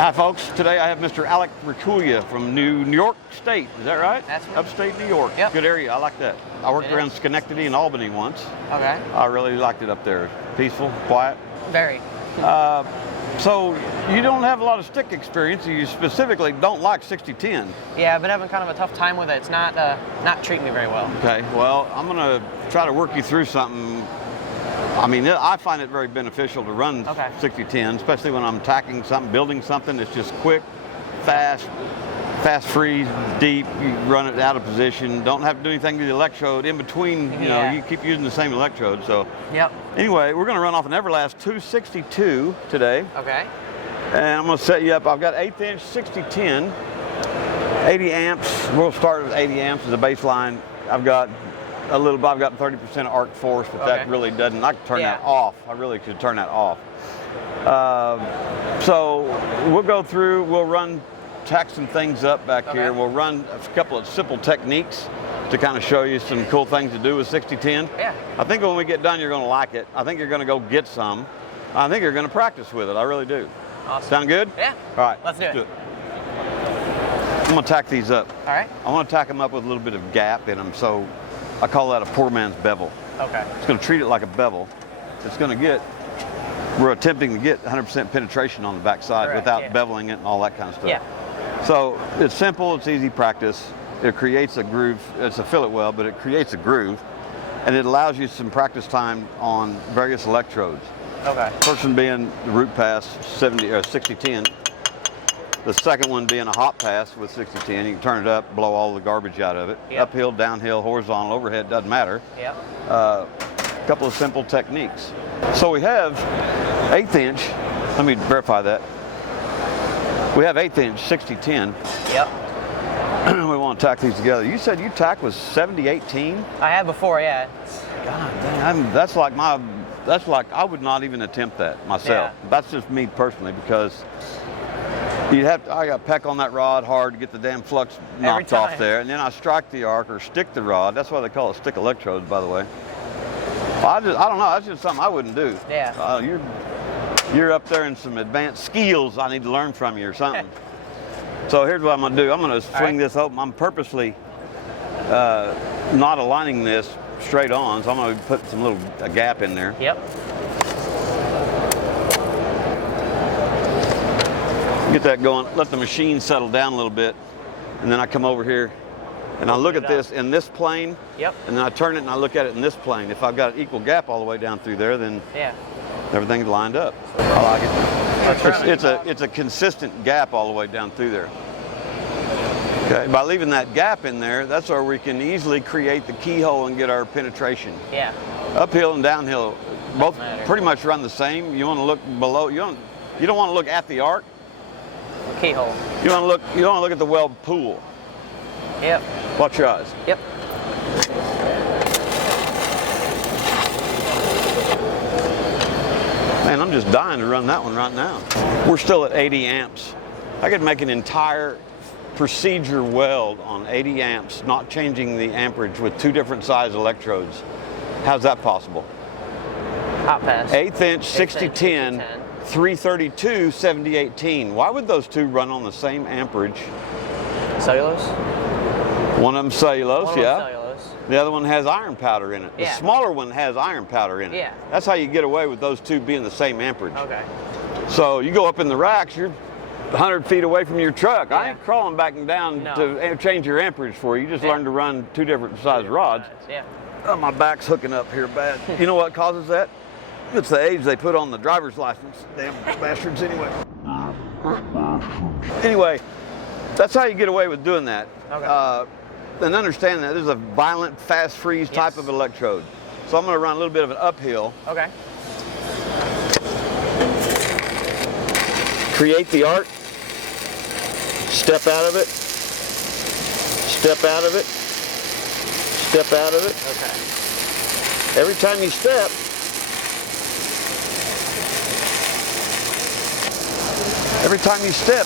Hi folks, today I have Mr. Alec Riculia from New York State, is that right? That's me. Upstate New York. Yep. Good area, I like that. I worked around Schenectady and Albany once. Okay. I really liked it up there. Peaceful, quiet. Very. So you don't have a lot of stick experience, you specifically don't like 60-10. Yeah, I've been having kind of a tough time with it. It's not treating me very well. Okay, well I'm gonna try to work you through something. I mean, I find it very beneficial to run 60-10, especially when I'm tacking something, building something that's just quick, fast freeze, deep. You run it out of position. Don't have to do anything to the electrode in between. You know, you keep using the same electrode. So. Yep. Anyway, we're going to run off an Everlast 262 today. Okay. And I'm going to set you up. I've got 1/8 inch 60-10, 80 amps. We'll start with 80 amps as a baseline. I've got 30% arc force, but that really doesn't. I can turn that off. I really could turn that off. So we'll go through. We'll tack some things up back here. We'll run a couple of simple techniques to kind of show you some cool things to do with 60-10. Yeah. I think when we get done, you're going to like it. I think you're going to go get some. I think you're going to practice with it. I really do. Awesome. Sound good? Yeah. All right. Let's do it. I'm going to tack these up. All right. I want to tack them up with a little bit of gap in them, so I call that a poor man's bevel. Okay. It's going to treat it like a bevel. It's going to get, we're attempting to get 100% penetration on the backside without beveling it and all that kind of stuff. Yeah. So it's simple, it's easy practice. It creates a groove. It's a fillet weld, but it creates a groove, and it allows you some practice time on various electrodes. Okay. First one being the root pass 60-10. The second one being a hot pass with 60-10. You can turn it up, blow all the garbage out of it. Yep. Uphill, downhill, horizontal, overhead, doesn't matter. Yep. A couple of simple techniques. So we have 1/8 inch. Let me verify that. We have 1/8 inch 60-10. Yep. We want to tack these together. You said you tack was 70-18? I have before, yeah. God dang, that's like I would not even attempt that myself. Yeah. That's just me personally, because I got to peck on that rod hard to get the damn flux knocked off there, and then I strike the arc or stick the rod. That's why they call it stick electrodes, by the way. I don't know. That's just something I wouldn't do. Yeah. You're up there in some advanced skills I need to learn from you or something. So here's what I'm going to do. I'm going to swing this open. I'm purposely not aligning this straight on, so I'm going to put a gap in there. Yep. Get that going. Let the machine settle down a little bit, and then I come over here and I look at this in this plane. Yep. And then I turn it and I look at it in this plane. If I've got an equal gap all the way down through there, then everything's lined up. I like it. It's a consistent gap all the way down through there. Okay. By leaving that gap in there, that's where we can easily create the keyhole and get our penetration. Yeah. Uphill and downhill, both pretty much run the same. You want to look below. You don't want to look at the arc. Keyhole. You want to look at the weld pool. Yep. Watch your eyes. Yep. Man, I'm just dying to run that one right now. We're still at 80 amps. I could make an entire procedure weld on 80 amps, not changing the amperage, with 2 different size electrodes. How's that possible? Hot pass. 1/8 inch 60-10, 332 70-18. Why would those two run on the same amperage? Cellulose? One of them cellulose, Cellulose. The other one has iron powder in it. The smaller one has iron powder in it. Yeah. That's how you get away with those two being the same amperage. Okay. So you go up in the racks, you're 100 feet away from your truck. I ain't crawling back and down to change your amperage for you. You just learn to run 2 different size rods. Yeah. Oh, my back's hooking up here bad. You know what causes that? It's the age they put on the driver's license. Damn bastards anyway. Anyway, that's how you get away with doing that. Okay. And understand that this is a violent, fast freeze type of electrode. So I'm going to run a little bit of an uphill. Okay. Create the arc. Step out of it. Step out of it. Step out of it. Okay. Every time you step,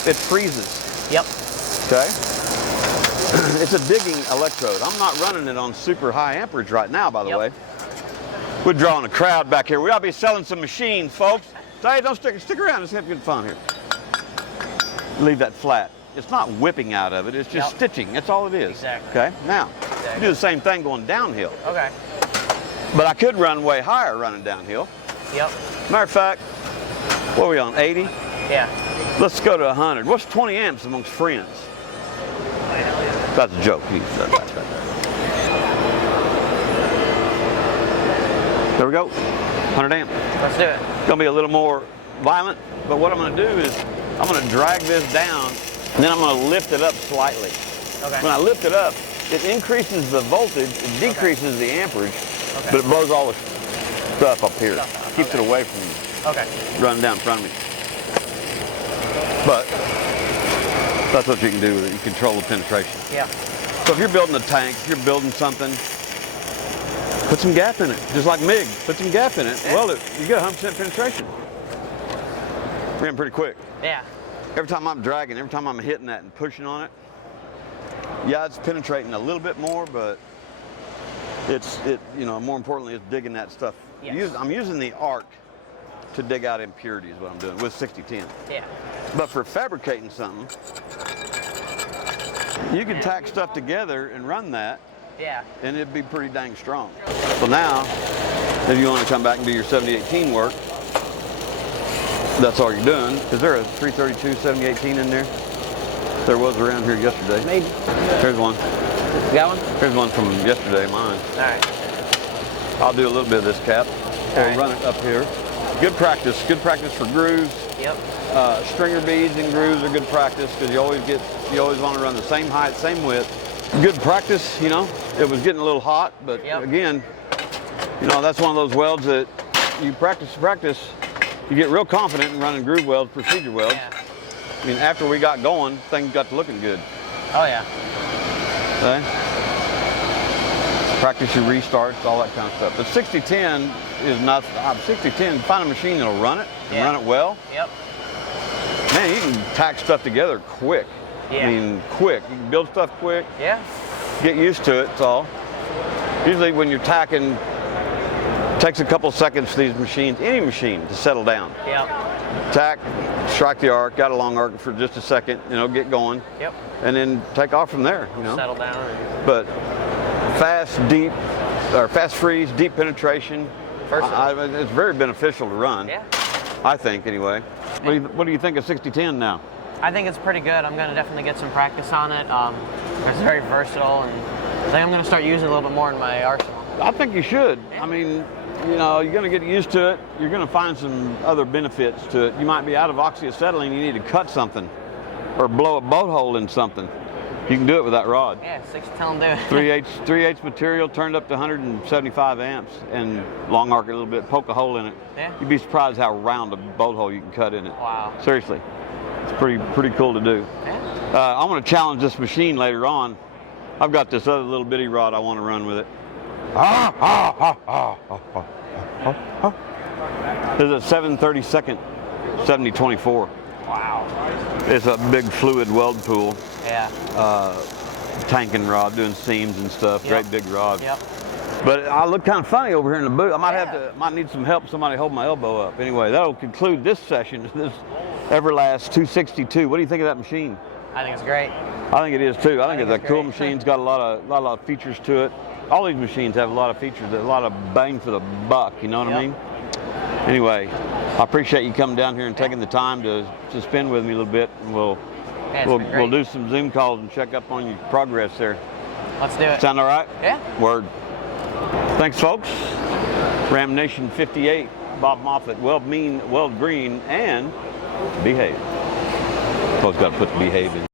it freezes. Yep. Okay? It's a digging electrode. I'm not running it on super high amperage right now, by the way. We're drawing a crowd back here. We ought to be selling some machines, folks. So, hey, don't stick around. Let's have good fun here. leave that flat. It's not whipping out of it, it's just stitching. That's all it is. Exactly. Okay, now, do the same thing going downhill. Okay. But I could run way higher running downhill. Yep. Matter of fact, what are we on, 80? Yeah. Let's go to 100. What's 20 amps amongst friends? That's a joke. There we go, 100 amp. Let's do it. It's gonna be a little more violent, but what I'm gonna do is I'm gonna drag this down, and then I'm gonna lift it up slightly. Okay. When I lift it up, it increases the voltage, it decreases the amperage, but it blows all the stuff up here. Keeps it away from running down in front of me. But that's what you can do with it. You control the penetration. Yeah. So if you're building a tank, if you're building something, put some gap in it. Just like MIG, put some gap in it, weld it, you get 100% penetration. We're getting pretty quick. Yeah. Every time I'm dragging, every time I'm hitting that and pushing on it, yeah, it's penetrating a little bit more, but more importantly, it's digging that stuff. Yes. I'm using the arc to dig out impurities, is what I'm doing with 6010. Yeah. But for fabricating something, you can tack stuff together and run that, and it'd be pretty dang strong. So now, if you want to come back and do your 7018 work, that's all you're doing. Is there a 332 7018 in there? There was around here yesterday. Maybe. Here's one. You got one? Here's one from yesterday, mine. All right. I'll do a little bit of this cap. Run it up here. Good practice for grooves. Yep. Stringer beads and grooves are good practice because you always want to run the same height, same width. Good practice, It was getting a little hot, but again, that's one of those welds that you practice, you get real confident in running groove welds, procedure welds. Yeah. I mean, after we got going, things got to looking good. Oh yeah. Okay? Practice your restarts, all that kind of stuff. But 6010 is not, 6010, find a machine that'll run it and run it well. Yep. Man, you can tack stuff together quick. Yeah. I mean, quick. You can build stuff quick. Yeah. Get used to it, that's all. Usually when you're tacking, it takes a couple seconds for these machines, any machine, to settle down. Yep. Tack, strike the arc, got a long arc for just a second, get going. Yep. And then take off from there, Settle down. But fast freeze, deep penetration, it's very beneficial to run. Yeah. I think, anyway. What do you think of 6010 now? I think it's pretty good. I'm going to definitely get some practice on it. It's very versatile, and I think I'm going to start using it a little bit more in my arsenal. I think you should. Yeah. I mean, you're going to get used to it. You're going to find some other benefits to it. You might be out of oxyacetylene, you need to cut something or blow a boat hole in something. You can do it with that rod. Yeah, 6-10 do it. 3/8 material turned up to 175 amps and long arc it a little bit, poke a hole in it. Yeah. You'd be surprised how round a boat hole you can cut in it. Wow. Seriously. It's pretty cool to do. Yeah. I'm going to challenge this machine later on. I've got this other little bitty rod I want to run with it. This is a 7/32 7024. Wow. It's a big fluid weld pool. Yeah. Tanking rod, doing seams and stuff. Great big rod. Yep. But I look kind of funny over here in the booth. I might need some help. Somebody hold my elbow up. Anyway, that'll conclude this session. This Everlast 262. What do you think of that machine? I think it's great. I think it is too. I think it's a cool great. machine. It's got a lot of features to it. All these machines have a lot of features, a lot of bang for the buck. You know what I mean? Anyway, I appreciate you coming down here and taking the time to spend with me a little bit, and we'll do some Zoom calls and check up on your progress there. Let's do it. Sound all right? Yeah. Word. Thanks, folks. Ram Nation 58, Bob Moffett, weld mean, weld green, and behave. Folks got to put the behave in.